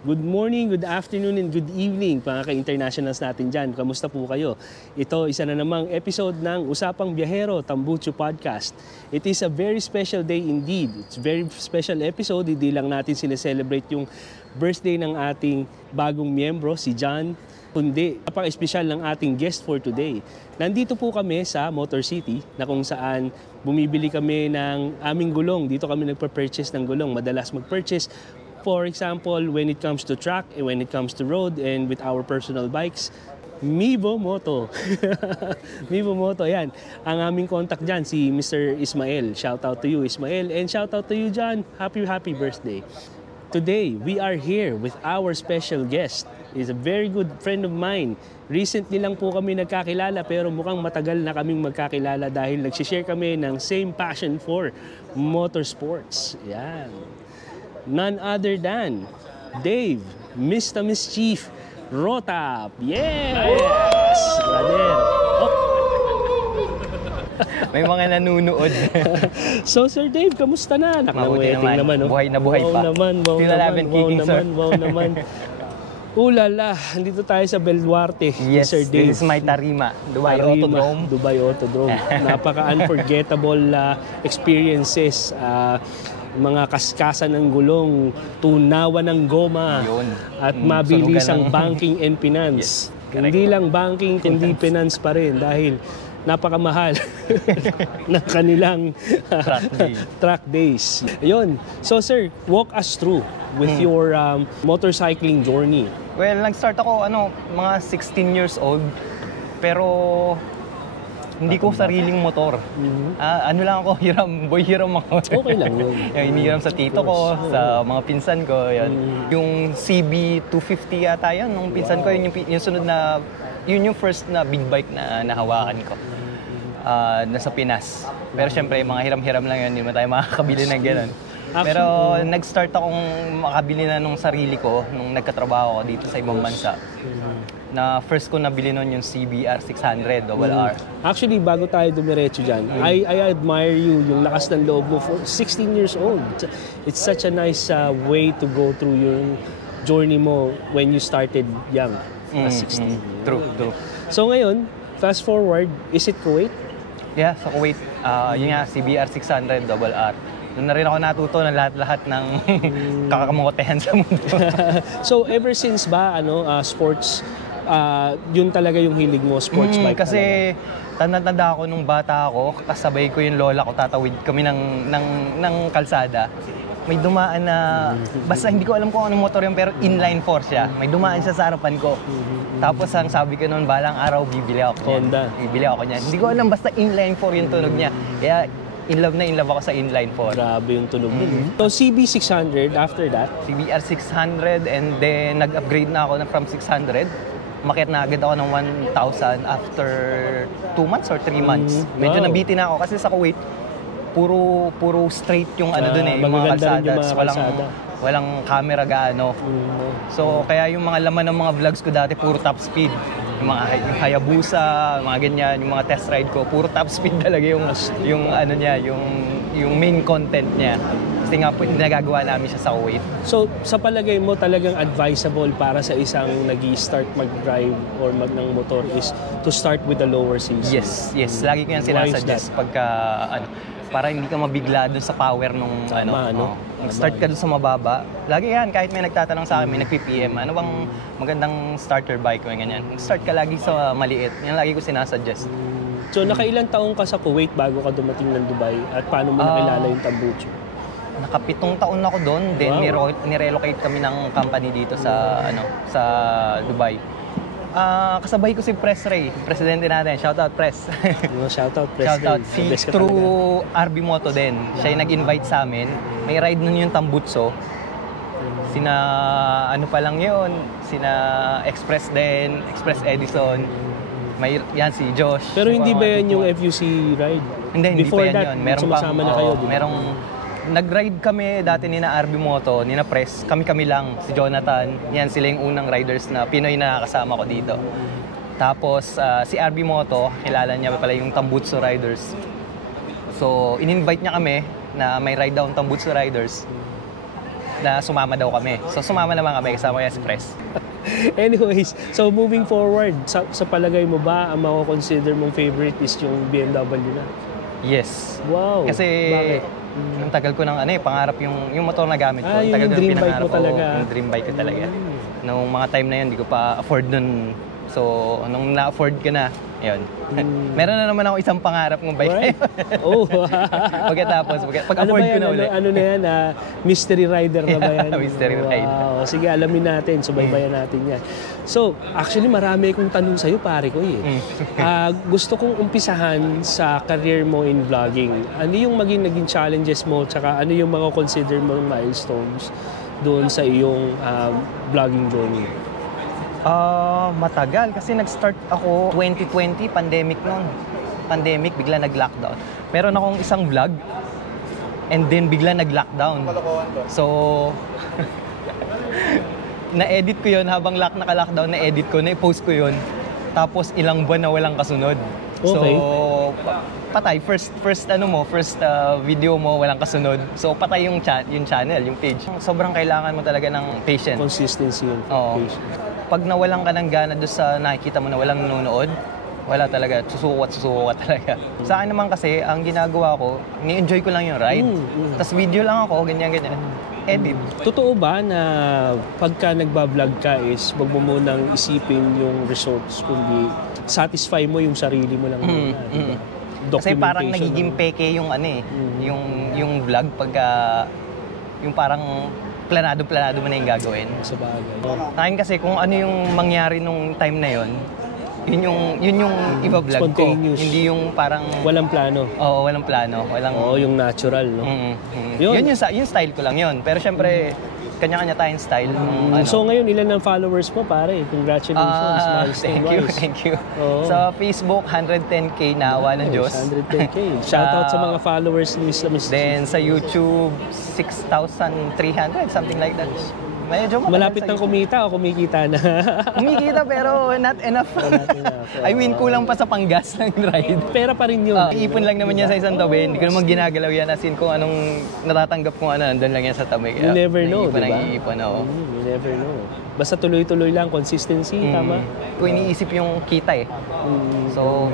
Good morning, good afternoon, and good evening mga ka-internationals natin dyan. Kamusta po kayo? Ito, isa na namang episode ng Usapang Biyahero, Tambucho Podcast. It is a very special day indeed. It's a very special episode. Hindi lang natin sineselebrate yung birthday ng ating bagong miyembro, si John, kundi napaka-espesyal ng ating guest for today. Nandito po kami sa Motor City na kung saan bumibili kami ng aming gulong. Dito kami nagpa-purchase ng gulong. Madalas mag-purchase. For example, when it comes to track, and when it comes to road, and with our personal bikes, Mivo Moto. Mivo Moto, yan. Ang aming contact dyan, si Mr. Ismael. Shout out to you, Ismael. And shout out to you, John. Happy birthday. Today, we are here with our special guest. He's a very good friend of mine. Recently lang po kami nagkakilala pero mukhang matagal na kaming magkakilala dahil nagsishare kami ng same passion for motorsports. Yan. None other than Dave, Mr. Mischief, Rotap. Yes! Brother. Oh. May mga nanunood. So, Sir Dave, kamusta na? Mabuti naman. Oh. Buhay na buhay wow pa. Naman, wow Still naman, alive and wow kicking, naman, sir. wow naman. Ulala, andito tayo sa Belduarte, Yes, Sir Dave. this is my Tarima, Dubai Tarima, Autodrome. Dubai Autodrome. Napaka-unforgettable experiences. Mga kaskasan ng gulong, tunawan ng goma, Yun. at mabilis ang Sulugan ng- banking and finance. Yes, Hindi lang banking, kundi finance pa rin dahil napakamahal ng kanilang track days. Ayun. So sir, walk us through with your motorcycling journey. Well, nag-start ako mga 16 years old. Pero hindi ko sariling motor. Lang ako, hiram ako. Okay lang yun. Yung inihiram sa tito ko, sa mga pinsan ko, yan. Yung CB250 yata yun, nung pinsan ko, yung sunod na, yun yung first na big bike na nahawakan ko. Nasa Pinas. Pero syempre, mga hiram-hiram lang yun, hindi mo tayo makakabili ng gano'n. Pero nag-start akong makabili na nung sarili ko, nung nagkatrabaho ko dito sa ibang bansa. Na first ko nabili nun yung CBR 600 RR. Actually, bago tayo dumiretso dyan, I admire you, yung lakas ng loob mo for 16 years old. It's such a nice way to go through your journey mo when you started young, as 16. True. So ngayon, fast forward, is it Kuwait? Yeah, sa Kuwait. Yun nga, CBR 600 RR. Doon na rin ako natuto ng lahat-lahat ng kakakamotehan sa mundo. So ever since ba, sports, yun talaga yung hilig mo, sports bike Kasi tanda-tanda ako nung bata ako, kasabay ko yung lola ko, tatawid kami ng kalsada. May dumaan na, basta hindi ko alam kung anong motor yun, pero inline 4 siya. May dumaan siya sa harapan ko. Tapos ang sabi ko noon, balang araw bibili ako niyan. Honda. Bibili ako niyan. Hindi ko alam, basta inline 4 yung tunog niya. Kaya in love ako sa inline 4. Grabe yung tunog nun. So CB600, after that? CBR 600 and then nag-upgrade na ako from 600. Umakyat na agad ako ng 1,000 after 2 months or 3 months. Medyo Wow. nabitin na ako kasi sa Kuwait, puro straight yung doon yung mga magaganda rin yung kalsada. mga kalsada. Walang camera gaano. So kaya yung mga laman ng mga vlogs ko dati puro top speed. Yung Hayabusa, mga ganyan, yung mga test ride ko, puro top speed talaga yung main content niya. Kasi nga po, nagagawa namin siya sa Kuwait. So, sa palagay mo talagang advisable para sa isang nag-i-start mag-drive or ng motor is to start with the lower cc? Yes. Lagi ko yan sinasuggest pagka, para hindi ka mabigla dun sa power nung, start ka dun sa mababa. Lagi yan, kahit may nagtatanong sa akin, may nagpi-PM, ano bang magandang starter bike o ganyan. Start ka lagi sa maliit. Yan lagi ko sinasuggest. So, nakailang taong ka sa Kuwait bago ka dumating ng Dubai at paano mo nakilala yung Tambucho? Naka-7 taon ako doon, then nirelocate kami ng company dito sa Dubai. Kasabay ko si Press Ray, presidente natin. Shoutout Press. Shoutout Press. Shoutout. Si True RB Moto din. Siya yung nag-invite sa amin. May ride nun yung Tambutso. Sina Express din, Express Edison. May yan si Josh. Pero hindi ba yan yung FUC ride? Hindi Before pa yan that, yun. Meron sumasama na kayo, di ba? merong nag-ride kami dati ni na RB Moto, ni na Press. Kami lang, si Jonathan. Yan sila yung unang riders na Pinoy na kasama ko dito. Tapos si RB Moto, kilala niya pala yung Tambutso Riders. So in-invite niya kami na may ride down Tambutso Riders. na sumama daw kami. So sumama naman kami kasama yung Express. Anyways, so moving forward, sa palagay mo ba, ang mako-consider mong favorite is yung BMW na? Yes. Wow. Kasi bakit? ang tagal ko ng pangarap yung motor na gamit ko. Yun Tagal yung ko dream bike pinangarap mo talaga. Yung dream bike ko talaga. Nung mga time na yun, hindi ko pa afford nun. So, nung na-afford ko na, yun. Meron na naman ako isang pangarap ng bike. Right? Oh. Pag-afford ko na ulit. Ano na yan? Mystery Rider na ba yan? Mystery Rider. Wow. Sige, alamin natin. Subaybayan natin yan. So, actually, marami akong tanong sa'yo, pare ko eh. Gusto kong umpisahan sa career mo in vlogging. Ano yung naging challenges mo? Tsaka ano yung mga consider mong milestones doon sa iyong vlogging journey? Matagal kasi nag-start ako 2020, pandemic noon. Pandemic, bigla nag-lockdown. Meron akong isang vlog and then bigla nag-lockdown. So, na-edit ko yun habang naka-lockdown, na-edit ko, na-post ko yun. Tapos ilang buwan na walang kasunod. Okay. So, patay. First video mo, walang kasunod. So, patay yung channel, yung page. Sobrang kailangan mo talaga ng patience. Consistency and patience. Pag nawalan ka ng gana doon sa nakikita mo na walang nanonood, wala talaga. Susuko ka talaga. Sa akin naman kasi, ang ginagawa ko, ni-enjoy ko lang yung ride. Tapos video lang ako, ganyan-ganyan. Edit. Totoo ba na pagka nagbablog ka is wag mo munang isipin yung results, kundi satisfy mo yung sarili mo lang muna, diba? Kasi parang nagiging peke yung yung vlog pagka yung parang planado mo na yung gagawin. Sa bagay. Akin kasi kung ano yung mangyari nung time na yon, yun yung iba-vlog ko. Hindi yung parang walang plano. Oo, walang plano. Yung natural, no? Yun yung style ko lang yun. Pero syempre, kanya-kanya tayong style. So ngayon, ilan ang followers mo, pare? Congratulations. Thank you. Sa Facebook, 110K na awa ng Diyos. 110K. Shoutout sa mga followers ni Mr. Then sa YouTube, 6,300, something like that. Medyo malapit nang kumita o kumikita na? Kumikita pero not enough. I mean, kulang pa sa panggas ng ride. Pera pa rin yun. Iipon lang naman yan sa isang tabi. Hindi ko naman ginagalaw yan. As in, kung anong natatanggap kung ano, nandun lang yan sa tabi. You never know, diba? Iipon ako. You never know. Basta tuloy-tuloy lang, consistency, tama? Kung iniisip yung kita eh. So,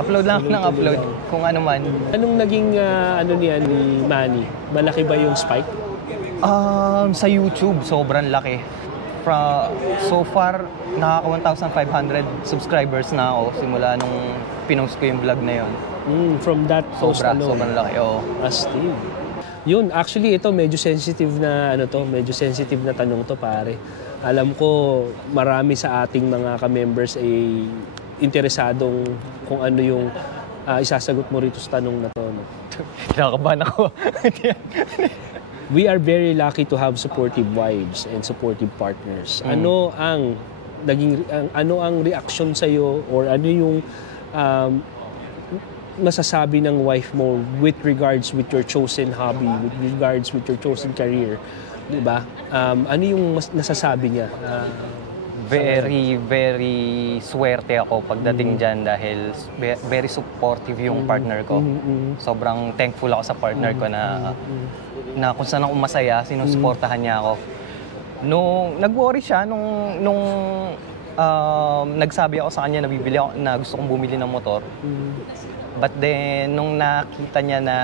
upload lang ng upload kung ano man. Anong naging ni Manny? Malaki ba yung spike? Sa YouTube, sobrang laki. So far, nakaka 1,500 subscribers na ako simula nung pinost ko yung vlog na yon. From that post alone? Sobrang laki, oo. Astig. Yun, actually ito medyo sensitive na tanong to, pare. Alam ko marami sa ating mga ka-members ay interesadong kung ano yung isasagot mo rito sa tanong na to. No? Kinakabahan ako. We are very lucky to have supportive wives and supportive partners. Ano ang reaction sa iyo or ano yung masasabi ng wife mo with regards with your chosen hobby, with regards with your chosen career, 'di ba? Ano yung nasasabi niya? Very swerte ako pagdating dyan dahil very supportive yung partner ko. Sobrang thankful ako sa partner ko na kung saan ako masaya, sinusuportahan niya ako. Nag-worry siya nung nagsabi ako sa kanya na gusto kong bumili ng motor. But then, nung nakita niya na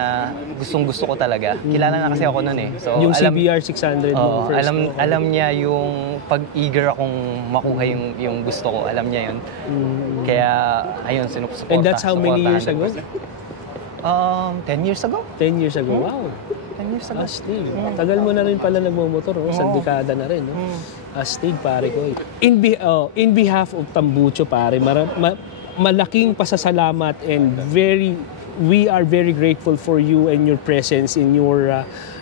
gustong-gusto ko talaga, kilala na kasi ako nun eh. So, yung CBR 600 mo first. Alam niya yung pag-eager akong makuha yung gusto ko. Alam niya yun. Kaya, ayun, sinusuporta. And that's how many years ago? 10 years ago. 10 years ago, wow. 10 years ago. Astig. Tagal mo na rin pala nagmumotor, no? Sa dekada na rin, no? Astig, pare ko. In behalf of Tambucho, pare, malaking pasasalamat and we are very grateful for you and your presence in your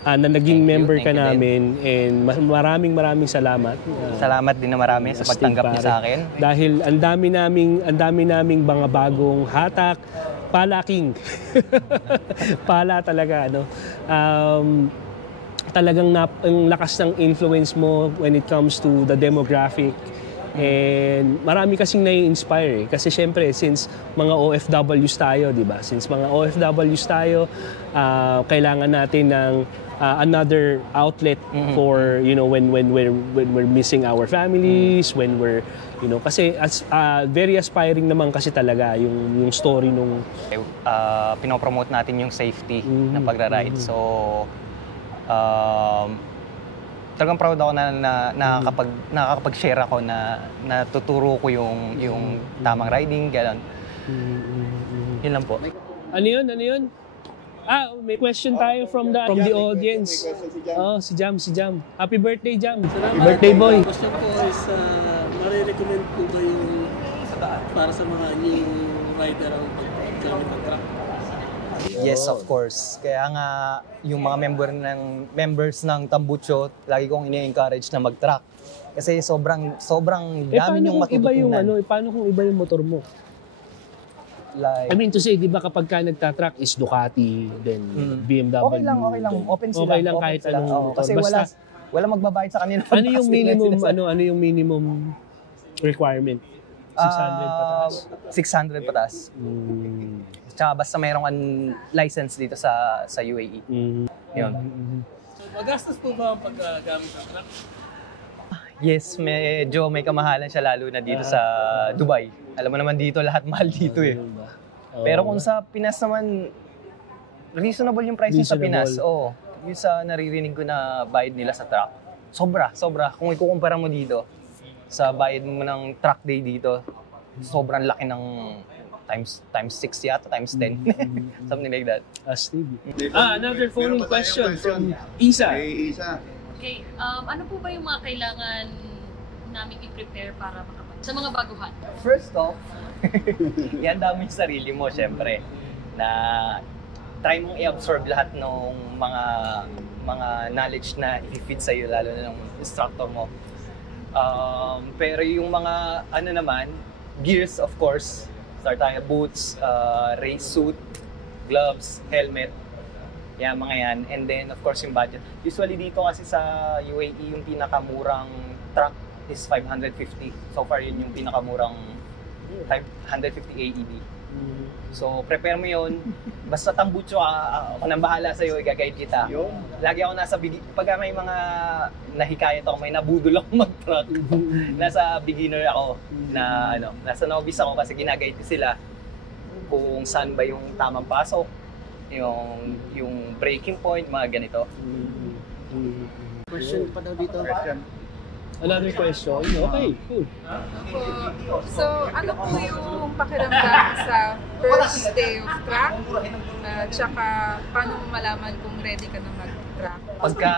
na naging member ka namin and maraming salamat. Salamat din na marami sa pagtanggap niyo sa akin. Dahil ang dami naming mga bagong hatak, palaking. Pala talaga, no? Talagang ang lakas ng influence mo when it comes to the demographic And marami kasing nai-inspire kasi syempre since mga OFWs tayo, di ba? Since mga OFWs tayo, kailangan natin ng another outlet for, you know, when we're missing our families, when we're, you know, kasi very aspiring naman kasi talaga yung story nung pinopromote natin yung safety ng pagra-ride. So talagang proud ako na nakakapag-share ako na natuturo ko yung tamang riding, gano'n. Yun lang po. Ano yun? May question tayo from the audience. Si Jam. Happy birthday, Jam. Happy birthday, boy. Question ko is, marirecommend po ba yung para sa mga new rider ang paggamit ng truck? Yes, of course. Kaya nga, yung mga members ng Tambucho, lagi kong ini-encourage na mag-truck. Kasi sobrang dami yung matututunan. Paano kung iba yung motor mo? Like, I mean to say, di ba kapag ka nagta-truck is Ducati, then BMW. Okay lang. Open sila. Okay lang kahit anong motor. Kasi wala magbabayad sa kanila. Ano yung minimum requirement? 600 pataas? 600 pataas. Tsaka basta mayroong license dito sa UAE. Yun. Magastos po ba ang paggamit ng truck? Yes, medyo may kamahalan siya lalo na dito sa Dubai. Alam mo naman dito, lahat mahal dito eh. Pero kung sa Pinas naman, reasonable yung pricing sa Pinas. Oo. Yung sa naririnig ko na bayad nila sa truck. Sobra. Kung ikukumpara mo dito, sa bayad mo ng truck day dito, sobrang laki ng times 6 yata, times 10. Something like that. Astig. Another phone question from Isa. Hey, Isa. Okay, ano po ba yung mga kailangan namin i-prepare para sa mga baguhan? First off, ihanda mo yung sarili mo, syempre, na try mong i-absorb lahat ng mga knowledge na i-fit sa'yo, lalo na ng instructor mo. Pero yung mga, gears, of course, start tayo, boots, race suit, gloves, helmet, yan, mga yan. And then, of course, yung budget. Usually dito kasi sa UAE, yung pinakamurang truck is 550. So far, yun yung pinakamurang 550 AED. So, prepare mo yun. Basta Tambucho, ako nang bahala sa'yo, i-guide kita. Lagi ako pag may mga nahikayat ako, may nabudol ako mag-truck. Nasa beginner ako, nasa novice ako kasi ginaguide ko sila kung saan ba yung tamang pasok, yung breaking point, mga ganito. Question pa daw dito. Another question? Okay, cool. So, ano po yung pakiramdam sa first day of track? Tsaka, paano mo malaman kung ready ka na mag-track? Pagka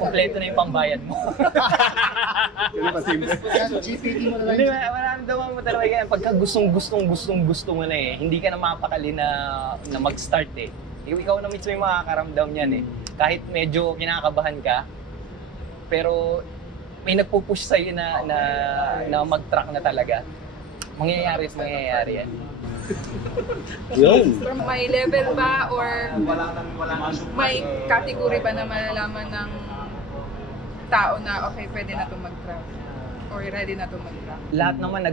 kompleto na yung pambayad mo. GPD mo na lang. Hindi, mararamdaman mo talaga yan. Pagka gustong-gusto mo na eh. Hindi ka na mapakali na mag-start eh. Ikaw na mismo yung makakaramdam yan eh. Kahit medyo kinakabahan ka, pero may nagpupush sa'yo na mag-track na talaga. Mangyayari yan. Yun. From my level ba or may category ba na malalaman ng tao na okay, pwede na itong mag-track or ready na itong mag-track? Lahat naman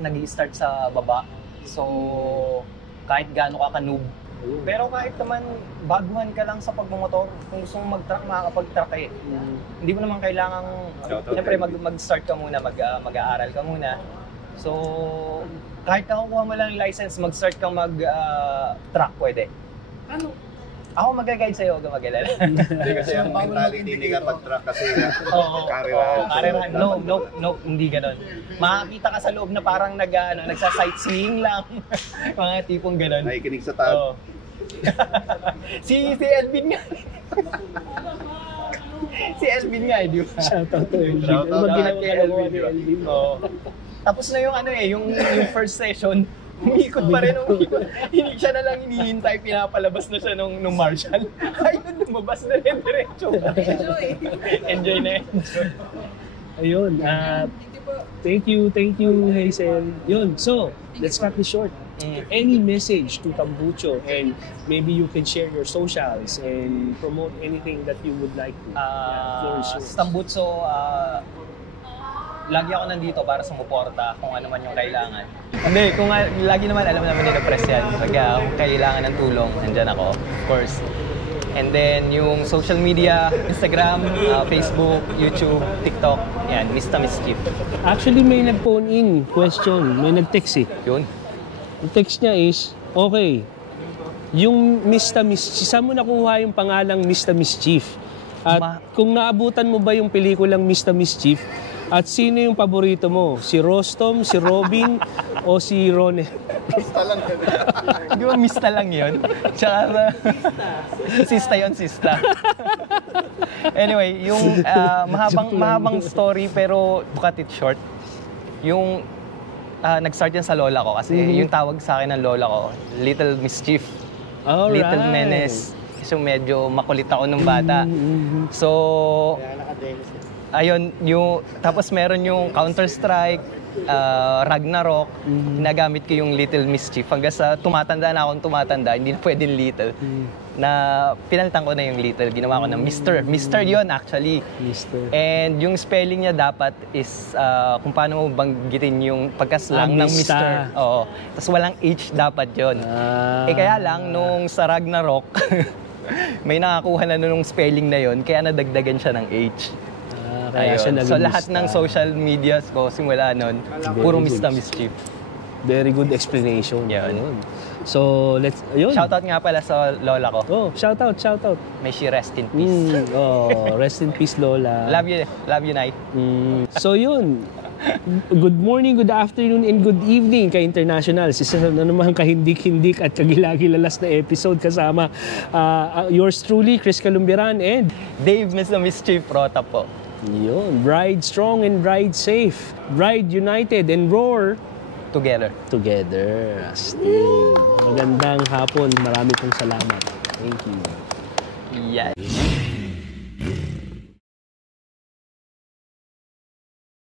nag-i-start sa baba. So, kahit gaano ka ka-noob. Pero kahit naman baguhan ka lang sa pagmumotor, kung gusto mong mag-truck, makakapag-truck eh. Hindi mo naman kailangang, siyempre mag-start ka muna, mag-aaral ka muna. So, kahit nakukuha mo lang yung license, mag-start kang mag-truck, pwede. Ano? Ako mag-guide sa'yo, huwag mag-alala. Hindi kasi yung mentality hindi ka pag-truck kasi karirahan. No, hindi ganon. Makakita ka sa loob na parang nagsa-sightseeing lang. Mga tipong ganon. Nakikinig sa tab. si Elvin nga. Si Elvin nga, di ba? Shoutout to Elvin. Shoutout Kay Elvin. Tapos na yung first session, umikot pa rin. Hindi siya na lang hinihintay, pinapalabas na siya nung marshal. Ayun, lumabas na rin diretso. Enjoy na enjoy. Ayun. Thank you, Hazel. Yun, so, let's cut this short. Any message to Tambucho, and maybe you can share your socials and promote anything that you would like to. Tambucho, lagi ako nandito para sumuporta kung ano man yung kailangan. Hindi, lagi naman alam naman nila press yan. Pag kung kailangan ng tulong, nandyan ako, of course. And then yung social media, Instagram, Facebook, YouTube, TikTok, yan, Mr. Mischief. Actually, may nag-phone in question. May nag-text eh. Yun. Ang text niya is, okay, yung Mr. Mischief, saan mo nakuha yung pangalang Mr. Mischief? At kung naabutan mo ba yung pelikulang Mr. Mischief, at sino yung paborito mo? Si Rostom, si Robin, o si Ronel? Di ba mista lang yun? Tsaka, sista yun, sista. Anyway, yung mahabang story pero to cut it short, yung nag-start yan sa lola ko kasi yung tawag sa akin ng lola ko, Little Mischief. Alright. Little Menace. So medyo makulit ako nung bata. So, ayun, tapos meron yung Counter-Strike, Ragnarok, nagamit ko yung Little Mischief. Hanggang sa tumatanda na akong tumatanda, hindi na pwedeng Little. Na pinalitan ko na yung Little, ginawa ko ng Mr. Mr. yun actually. Mr. And yung spelling niya dapat is kung paano mo banggitin yung pagkaslang ng Mista. Mr. Oo. Tapos walang H dapat yun. Kaya lang, nung sa Ragnarok, may nakakuha na nung spelling na yun, kaya nadagdagan siya ng H. Kaya siya naging So lahat Mista. ng social medias ko, simula nun, puro Mr. Mischief. Very good explanation. Yan. Ayun. So, ayun. Shoutout nga pala sa lola ko. Oh, shoutout. May she rest in peace. Rest in peace, Lola. Love you, Nay. So, yun. Good morning, good afternoon, and good evening kay International. Isa na naman kahindik-hindik at kagilagilalas na episode kasama yours truly, Chris Calumbiran, and Dave, Mr. Mischief, Rota po. yun, ride strong and ride safe. Ride united and roar Together. together. Astig. Magandang hapon. Marami pong salamat. Thank you. Yeah.